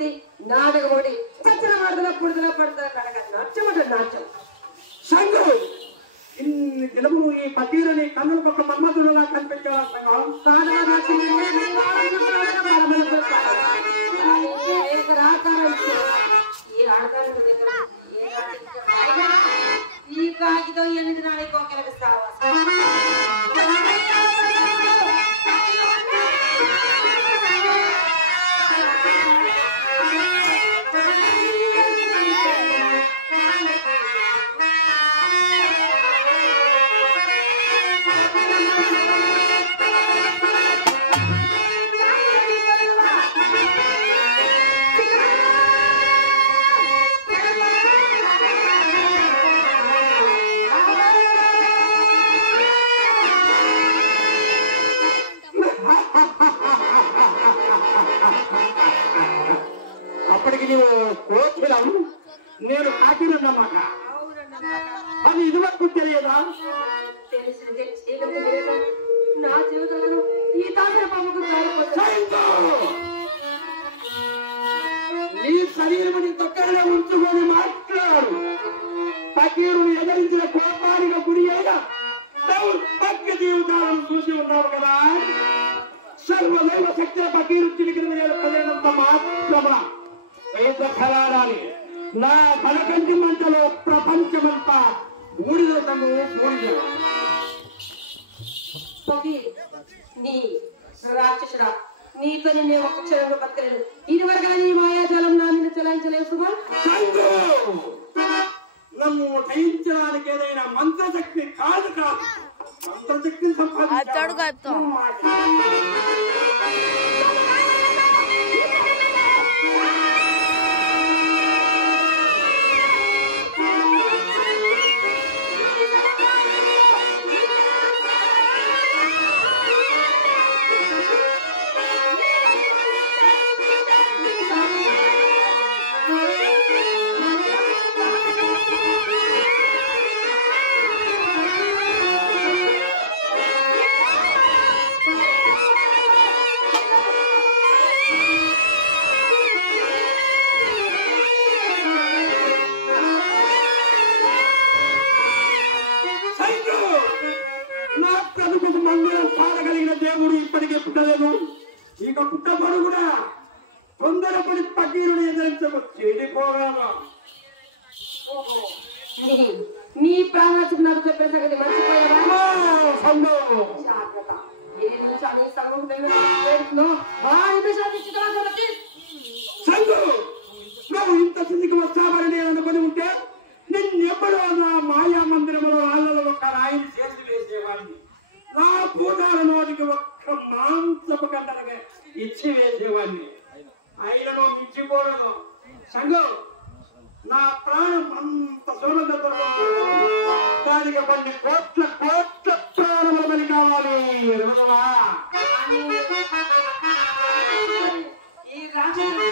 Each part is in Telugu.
నామతి నాటకమోటి చచ్చిన వాడుదల పుడుదల పడుదల కడగ నాట్యమట నాట్యం సంగు ఇన్ని దినములు ఈ పకీరుని కన్నుల పక్క మన్మధుడులా కనిపించేలా ఈ కాగితం 8 నాళ్ళకి ఒకేలాగా సావాసం అప్పటికి నీవు కోచలం నేను కాకినన్నమాట అది ఇదివరకు తెలియదా నా జీవితంలో ఈ తాతల పాపకు నీ శరీరముని దగ్గరలో ఉంచుకొని మాట్లాడు పకీరు ఎదిరించిన కోపానికి గురి అయిన దౌర్భాగ్య జీవితాలను చూసి ఉన్నావు కదా సర్వదైవ శక్తుల పకీరు చిలికిన మీద కలిగినంత మాత్రమా ఖలాడాలి నా బలకంటి మంటలో ప్రపంచమంతా బూడిదము బూడిద నీ రాక్షసుడా నీ పని నేను ఒక్క క్షణంలో బతకలేను ఇదివరగా నీ మాయాజాలం నా మీద చలాయించలేదు సుమా నన్ను జయించడానికి ఏదైనా మంత్రశక్తి కాదు మంత్రశక్తిని సంపాదించాడు దేవుడు ఇప్పటికే పుట్టలేదు ఇక పుట్టబడు కూడా తొందరపడి పకీరుని ఎదిరించవచ్చు చెడిపోగలమా నీ ప్రాణాలకు నాకు చెప్పే సంగతి మర్చిపోయావా నువ్వు ఇంత స్థితికి వచ్చామని నేను అనుకుని ఉంటే నిన్నెప్పుడో నా మాయా మందిరంలో వాళ్ళలో ఒక రాయిని చేసి వేసేవాడిని నా పూజాల నోటికి ఒక్క మాంసపు గంటలకే ఇచ్చి వేసేవాడిని ఆయనను మించిపోవడం సంఘం నా ప్రాణం అంత సోనదత్తులు దానికి కొన్ని కోట్ల కోట్ల ప్రాణములు కావాలి ఈ రాజకీయ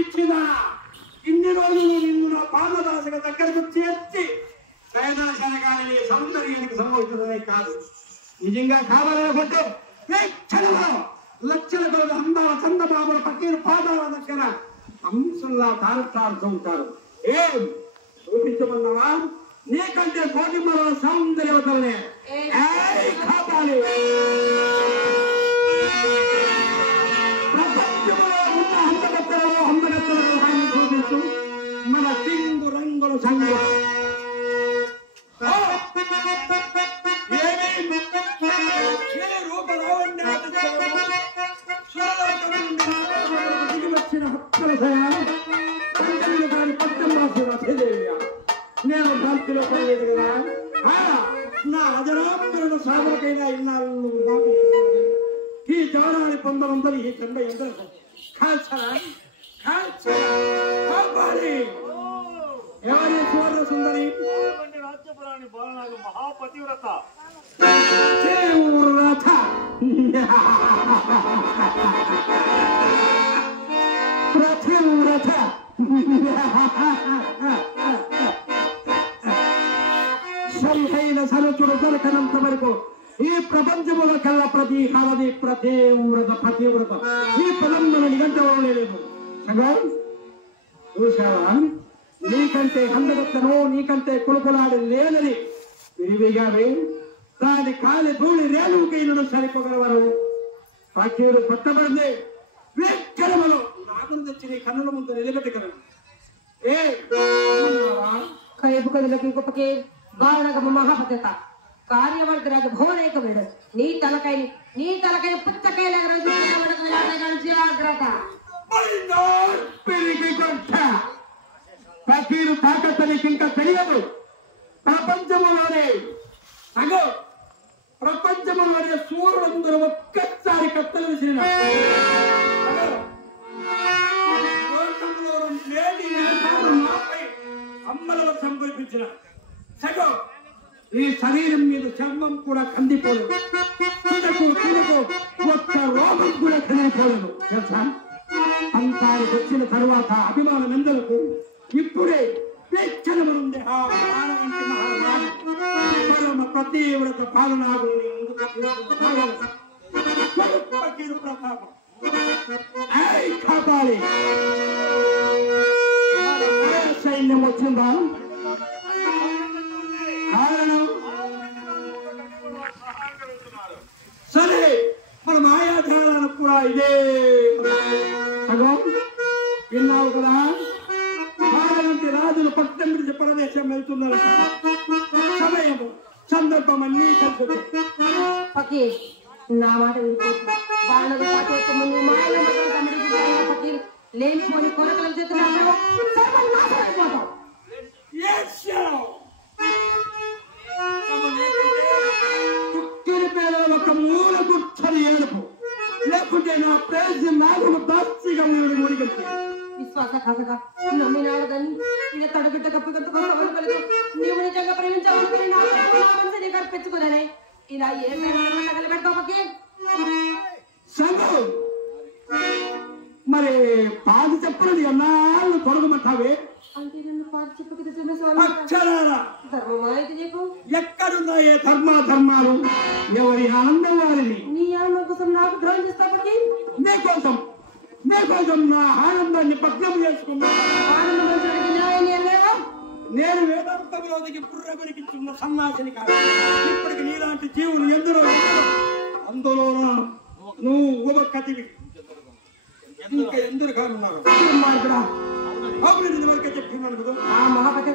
ఇచ్చిన ఇన్ని రోజులు నిన్ను నా పాదదాసక దగ్గరకు చేర్చి పేదాశనగాని సౌందర్యానికి సంభవించడమే కాదు నిజంగా కావాలనుకుంటే లక్షల కొద్ది అందాల చందబాబుల పకీరు పాదాల దగ్గర అంశంలా తారట్లాడుతూ ఉంటారు ఏం చూపించమన్నావా నీకంటే కోటి మరో సౌందర్యవతలనే కాపాలి ప్రపంచంలో ఉన్న అందగత్తలలో అందగత్తలను చూపించు సంగతి వచ్చిన హక్కులసయాన్ని పట్టమాసుదేవియా నేను భక్తిలో కలిగేది కదా నా అజరామరణ సాధనకైనా ఇన్నాళ్ళు నాకు ఈ జవనాన్ని పొందమందరూ ఈ చెండ ఎందరూ కాల్చరా కాల్చాలి ఎవరి సువర్ణ సుందరి రాజ్యపురాణి బాలనాగు మహాపతివ్రత పతివ్రత సరిహైన సరచుడు దొరకనంత వరకు ఈ ప్రపంచముల కళ్ళ ప్రతి హరది పతివ్రత ఈ పదం మన నిఘంటువులో లేదు చూసావా నీకంటే అందగత్తను నీకంటే కులుకులాడి లేదని విరివిగావి దాని కాలి ధూళి రేణుకైనను సరిపోగలవారు పకీరు పట్టబడింది వీక్షణములు నాకును తెచ్చి నీ కన్నుల ముందు నిలబెట్టగలరు కైపు కదులకి గొప్పకి బాలనగమ మహాపతిత కార్యవర్గరాజు భువనేక వీడు నీ తలకై పుచ్చకాయల జాగ్రత్త పకీరు తాకత్తు నీకు ఇంకా తెలియదు ప్రపంచములోనే సూర్యుడందరూ ఒక్కసారి కత్తలు విసిరిన అమ్మలలో సంకల్పించిన సగం ఈ శరీరం మీద చర్మం కూడా కందిపోలేదు తినకు ఒక్క రోగం కూడా కనిగిపోలేదు తెలుసా అంతానికి వచ్చిన తరువాత అభిమానం ఎందరకు ఇప్పుడే వీక్షణముంది ఆ బాలవంటి మహారాజు పరమ ప్రతీవ్రత పాలనాగుని ముందుకు ప్రతాపం కాపాలి సైన్యం వచ్చిందా కారణం సరే మన మాయాధారాలకు కూడా ఇదే సగం విన్నావు కదా బాలవంటి రాజులు పట్టం విడిచి ప్రదేశం వెళ్తున్నారు సమయము సందర్భం అన్నీ కలిసి ఫకీర్ నా మాట ఫకీర్ లేనిపోని కొరకల చేతులు ఒక మూల గుర్చని ఏడుపు లేకుంటే నా ప్రేసి నాకు దాస్తిగా ముడిగలిగి విశ్వాసఘాతగా నమ్మినాడదని ఇలా తడబిడ్డ కప్పుకంత సవాలు కలుగు నీవు నిజంగా ప్రేమించాలని నా కల్పించుకున్నానే ఇలా ఏమైనా తగలబెట్టుకోకే మరి పాది చెప్పలేదు ఎన్నాళ్ళు తొలగమంటావే అంటే నన్ను పాది చెప్పక అక్షరాల ఎక్కడున్నాయే ధర్మాలు ఎవరి ఆనందం వారిని నీ ఆనందం కోసం నాకు ద్రోహం చేస్తాపకి నీకోసం నా ఆనందాన్ని భగ్నం చేసుకున్నా నేను వేదాంతంలోకి పుర్రగొరికించున్న సన్నాసిని కాదు ఇప్పటికి నీలాంటి జీవులు ఎందరో అందులో నువ్వు ఉపకతివి ఇంకా ఎందరు కానున్నారు వరకే చెప్పినాను కదా ఆ మహాపతి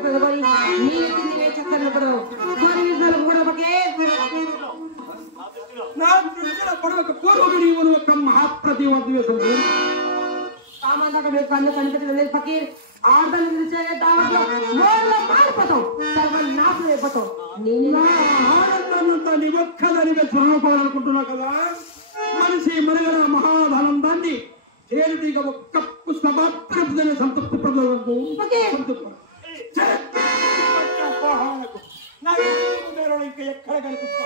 నా దృష్టిలో పడవక పూర్వముని ఒక మహాప్రతివర్తి కనిపించలేదు ఫకీర్ ఆడతావు సర్వనాశనం అయిపోతావు ఆనందాన్నంతా నీ ఒక్కదానిగా చూడాలనుకుంటున్నావు కదా మనిషి మరగడ మహాదానందాన్ని తేలిగా ఒక్క పుష్పమాత్రమే సంతృప్తి పొందవద్దు ఇంకా ఎక్కడ కనిపిస్తా